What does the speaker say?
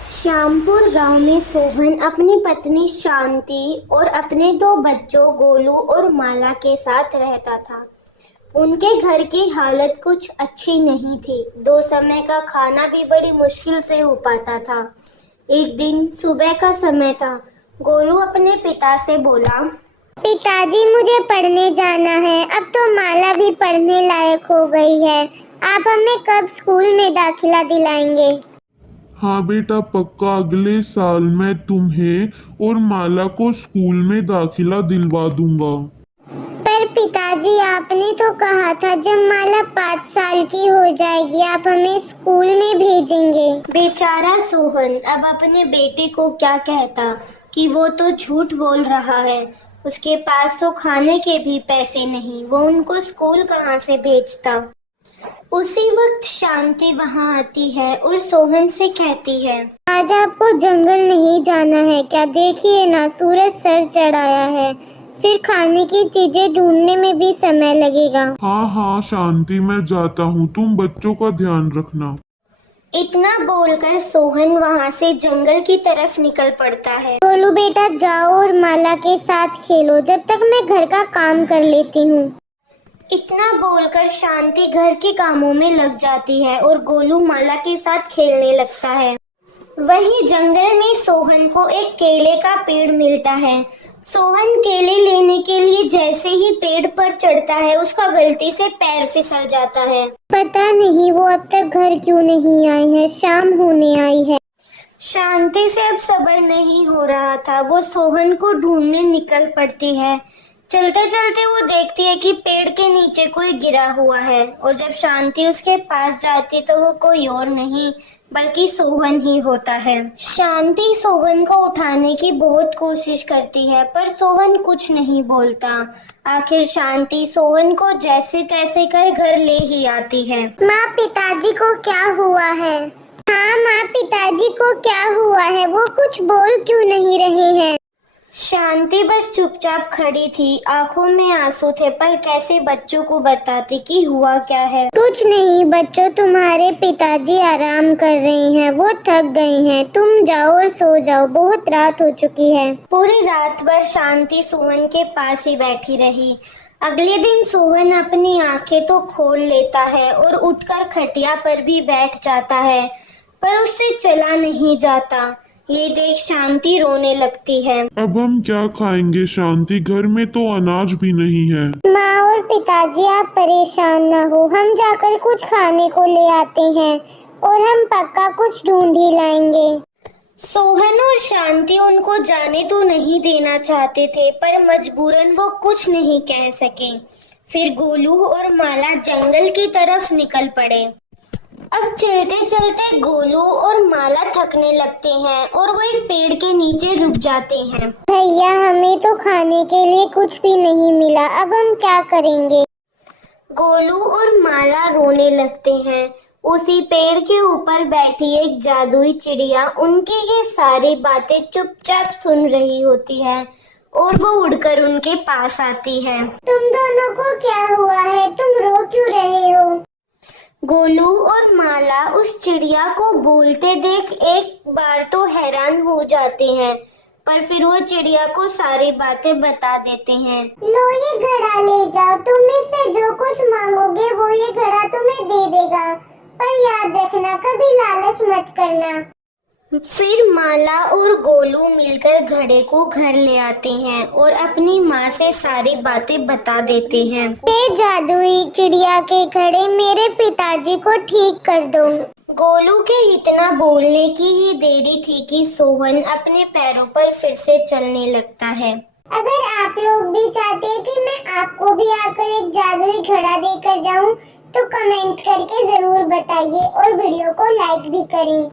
श्यामपुर गांव में सोहन अपनी पत्नी शांति और अपने दो बच्चों गोलू और माला के साथ रहता था। उनके घर की हालत कुछ अच्छी नहीं थी। दो समय का खाना भी बड़ी मुश्किल से हो पाता था। एक दिन सुबह का समय था। गोलू अपने पिता से बोला, पिताजी मुझे पढ़ने जाना है। अब तो माला भी पढ़ने लायक हो गई है। आप हमें कब स्कूल में दाखिला दिलाएंगे? हाँ बेटा, पक्का अगले साल मैं तुम्हें और माला को स्कूल में दाखिला दिलवा दूंगा। पर पिताजी आपने तो कहा था जब माला 5 साल की हो जाएगी आप हमें स्कूल में भेजेंगे। बेचारा सोहन अब अपने बेटे को क्या कहता कि वो तो झूठ बोल रहा है। उसके पास तो खाने के भी पैसे नहीं, वो उनको स्कूल कहाँ से भेजता। उसी वक्त शांति वहाँ आती है और सोहन से कहती है, आज आपको जंगल नहीं जाना है क्या? देखिए ना, सूरज सर चढ़ाया है, फिर खाने की चीजें ढूंढने में भी समय लगेगा। हाँ हाँ शांति, मैं जाता हूँ, तुम बच्चों का ध्यान रखना। इतना बोलकर सोहन वहाँ से जंगल की तरफ निकल पड़ता है। गोलू बेटा जाओ और माला के साथ खेलो, जब तक मैं घर का काम कर लेती हूँ। इतना बोलकर शांति घर के कामों में लग जाती है और गोलू माला के साथ खेलने लगता है। वहीं जंगल में सोहन को एक केले का पेड़ मिलता है। सोहन केले लेने के लिए जैसे ही पेड़ पर चढ़ता है उसका गलती से पैर फिसल जाता है। पता नहीं वो अब तक घर क्यों नहीं आए हैं, शाम होने आई है। शांति से अब सब्र नहीं हो रहा था। वो सोहन को ढूंढने निकल पड़ती है। चलते चलते वो देखती है कि पेड़ के नीचे कोई गिरा हुआ है और जब शांति उसके पास जाती तो वो कोई और नहीं बल्कि सोहन ही होता है। शांति सोहन को उठाने की बहुत कोशिश करती है पर सोहन कुछ नहीं बोलता। आखिर शांति सोहन को जैसे तैसे कर घर ले ही आती है। माँ, पिताजी को क्या हुआ है? हाँ माँ, पिताजी को क्या हुआ है? वो कुछ बोल क्यों नहीं रहे हैं? शांति बस चुपचाप खड़ी थी, आंखों में आंसू थे, पर कैसे बच्चों को बताती कि हुआ क्या है। कुछ नहीं बच्चों, तुम्हारे पिताजी आराम कर रहे हैं, वो थक गए हैं। तुम जाओ और सो जाओ, बहुत रात हो चुकी है। पूरी रात भर शांति सोहन के पास ही बैठी रही। अगले दिन सोहन अपनी आंखें तो खोल लेता है और उठकर खटिया पर भी बैठ जाता है, पर उससे चला नहीं जाता। ये देख शांति रोने लगती है। अब हम क्या खाएंगे शांति, घर में तो अनाज भी नहीं है। माँ और पिताजी आप परेशान न हो, हम जाकर कुछ खाने को ले आते हैं और हम पक्का कुछ ढूंढ ही लाएंगे। सोहन और शांति उनको जाने तो नहीं देना चाहते थे पर मजबूरन वो कुछ नहीं कह सके। फिर गोलू और माला जंगल की तरफ निकल पड़े। अब चलते चलते गोलू और माला थकने लगते हैं और वो एक पेड़ के नीचे रुक जाते हैं। भैया हमें तो खाने के लिए कुछ भी नहीं मिला, अब हम क्या करेंगे? गोलू और माला रोने लगते हैं। उसी पेड़ के ऊपर बैठी एक जादुई चिड़िया उनकी ये सारी बातें चुपचाप सुन रही होती है और वो उड़कर उनके पास आती है। तुम दोनों को क्या हुआ है? तुम रो क्यों रहे हो? गोलू और माला उस चिड़िया को बोलते देख एक बार तो हैरान हो जाते हैं, पर फिर वो चिड़िया को सारी बातें बता देते हैं। लो ये घड़ा ले जाओ, तुम इससे जो कुछ मांगोगे वो ये घड़ा तुम्हें दे देगा, पर याद रखना कभी लालच मत करना। फिर माला और गोलू मिलकर घड़े को घर ले आते हैं और अपनी माँ से सारी बातें बता देते हैं। ये जादुई चिड़िया के घड़े मेरे पिताजी को ठीक कर दो। गोलू के इतना बोलने की ही देरी थी कि सोहन अपने पैरों पर फिर से चलने लगता है। अगर आप लोग भी चाहते हैं कि मैं आपको भी आकर एक जादुई घड़ा देकर जाऊं, तो कमेंट करके जरूर बताइए और वीडियो को लाइक भी करें।